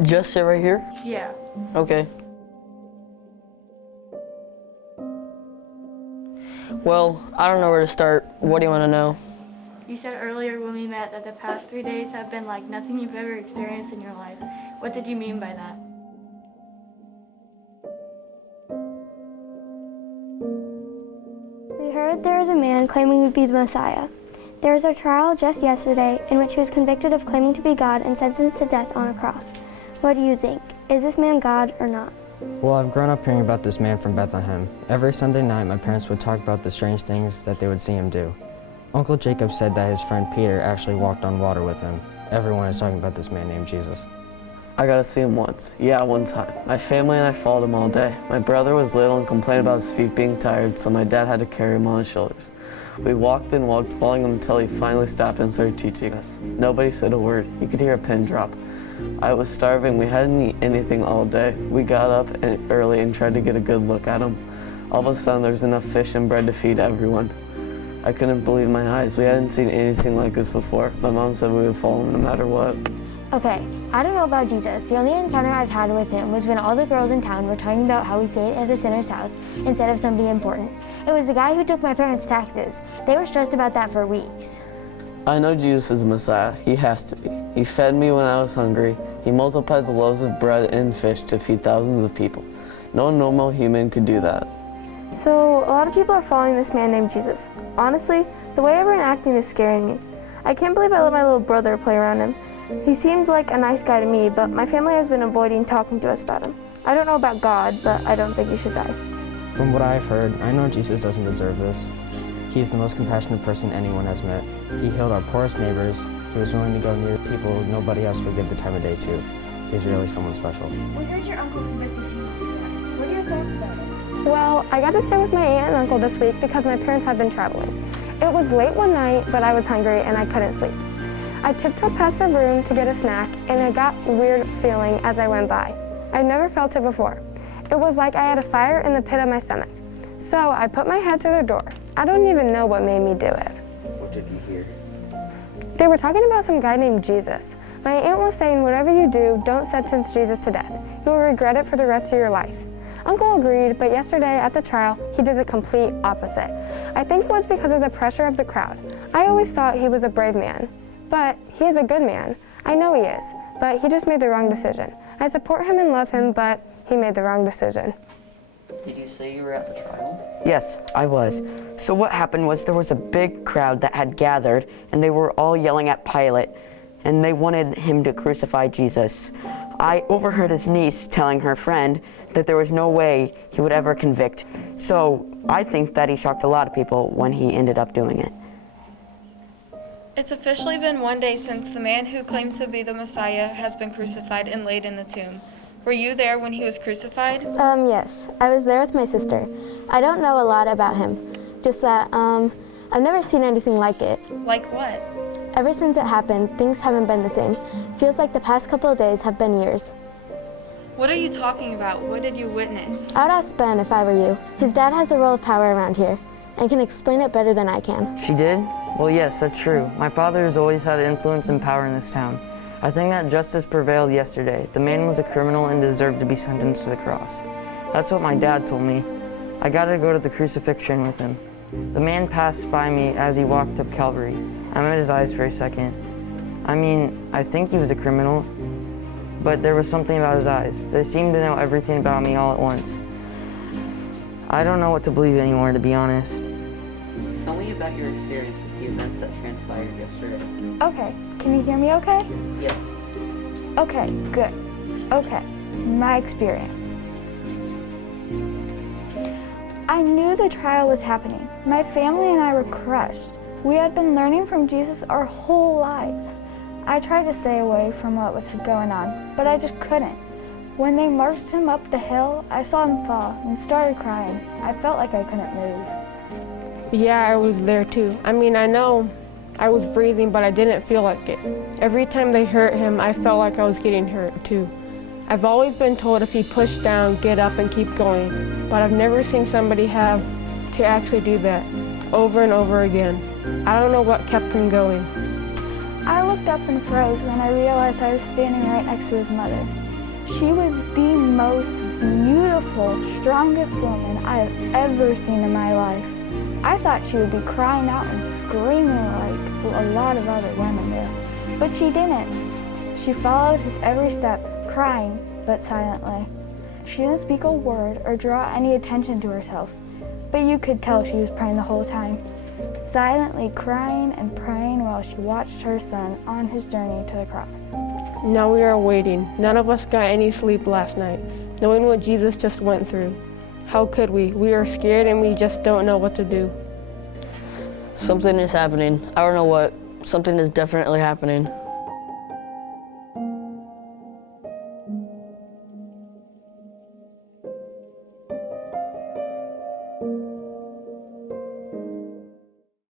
Just sit right here? Yeah. Okay. Well, I don't know where to start. What do you want to know? You said earlier when we met that the past 3 days have been like nothing you've ever experienced in your life. What did you mean by that? We heard there was a man claiming to be the Messiah. There was a trial just yesterday in which he was convicted of claiming to be God and sentenced to death on a cross. What do you think? Is this man God or not? Well, I've grown up hearing about this man from Bethlehem. Every Sunday night, my parents would talk about the strange things that they would see him do. Uncle Jacob said that his friend Peter actually walked on water with him. Everyone is talking about this man named Jesus. I got to see him once. Yeah, one time. My family and I followed him all day. My brother was little and complained about his feet being tired, so my dad had to carry him on his shoulders. We walked and walked, following him until he finally stopped and started teaching us. Nobody said a word. You could hear a pin drop. I was starving. We hadn't eaten anything all day. We got up early and tried to get a good look at him. All of a sudden, there was enough fish and bread to feed everyone. I couldn't believe my eyes. We hadn't seen anything like this before. My mom said we would follow him no matter what. Okay, I don't know about Jesus. The only encounter I've had with him was when all the girls in town were talking about how he stayed at a sinner's house instead of somebody important. It was the guy who took my parents' taxes. They were stressed about that for weeks. I know Jesus is the Messiah. He has to be. He fed me when I was hungry. He multiplied the loaves of bread and fish to feed thousands of people. No normal human could do that. So, a lot of people are following this man named Jesus. Honestly, the way everyone acting is scaring me. I can't believe I let my little brother play around him. He seemed like a nice guy to me, but my family has been avoiding talking to us about him. I don't know about God, but I don't think he should die. From what I've heard, I know Jesus doesn't deserve this. He is the most compassionate person anyone has met. He healed our poorest neighbors. He was willing to go near people nobody else would give the time of day to. He's really someone special. We heard your uncle convicted Jesus to death. What are your thoughts about it? Well, I got to stay with my aunt and uncle this week because my parents have been traveling. It was late one night, but I was hungry and I couldn't sleep. I tiptoed past their room to get a snack, and I got a weird feeling as I went by. I'd never felt it before. It was like I had a fire in the pit of my stomach. So I put my head to the door. I don't even know what made me do it. What did you hear? They were talking about some guy named Jesus. My aunt was saying, whatever you do, don't sentence Jesus to death. You'll regret it for the rest of your life. Uncle agreed, but yesterday at the trial, he did the complete opposite. I think it was because of the pressure of the crowd. I always thought he was a brave man, but he is a good man. I know he is, but he just made the wrong decision. I support him and love him, but he made the wrong decision. Did you say you were at the trial? Yes, I was. So what happened was there was a big crowd that had gathered, and they were all yelling at Pilate, and they wanted him to crucify Jesus. I overheard his niece telling her friend that there was no way he would ever convict. So I think that he shocked a lot of people when he ended up doing it. It's officially been 1 day since the man who claims to be the Messiah has been crucified and laid in the tomb. Were you there when he was crucified? Yes. I was there with my sister. I don't know a lot about him. Just that, I've never seen anything like it. Like what? Ever since it happened, things haven't been the same. Feels like the past couple of days have been years. What are you talking about? What did you witness? I would ask Ben if I were you. His dad has a role of power around here and can explain it better than I can. She did? Well, yes, that's true. My father has always had influence and power in this town. I think that justice prevailed yesterday. The man was a criminal and deserved to be sentenced to the cross. That's what my dad told me. I got to go to the crucifixion with him. The man passed by me as he walked up Calvary. I met his eyes for a second. I mean, I think he was a criminal, but there was something about his eyes. They seemed to know everything about me all at once. I don't know what to believe anymore, to be honest. Tell me about your experience with the events that transpired yesterday. Okay, can you hear me okay? Yes. Okay, good. Okay, my experience. I knew the trial was happening. My family and I were crushed. We had been learning from Jesus our whole lives. I tried to stay away from what was going on, but I just couldn't. When they marched him up the hill, I saw him fall and started crying. I felt like I couldn't move. Yeah, I was there too. I mean, I know I was breathing, but I didn't feel like it. Every time they hurt him, I felt like I was getting hurt too. I've always been told if you push down, get up and keep going, but I've never seen somebody have to actually do that over and over again. I don't know what kept him going. I looked up and froze when I realized I was standing right next to his mother. She was the most beautiful, strongest woman I have ever seen in my life. I thought she would be crying out and screaming like a lot of other women do, but she didn't. She followed his every step, crying but silently. She didn't speak a word or draw any attention to herself, but you could tell she was praying the whole time, silently crying and praying while she watched her son on his journey to the cross. Now we are waiting. None of us got any sleep last night, knowing what Jesus just went through. How could we? We are scared and we just don't know what to do. Something is happening. I don't know what. Something is definitely happening.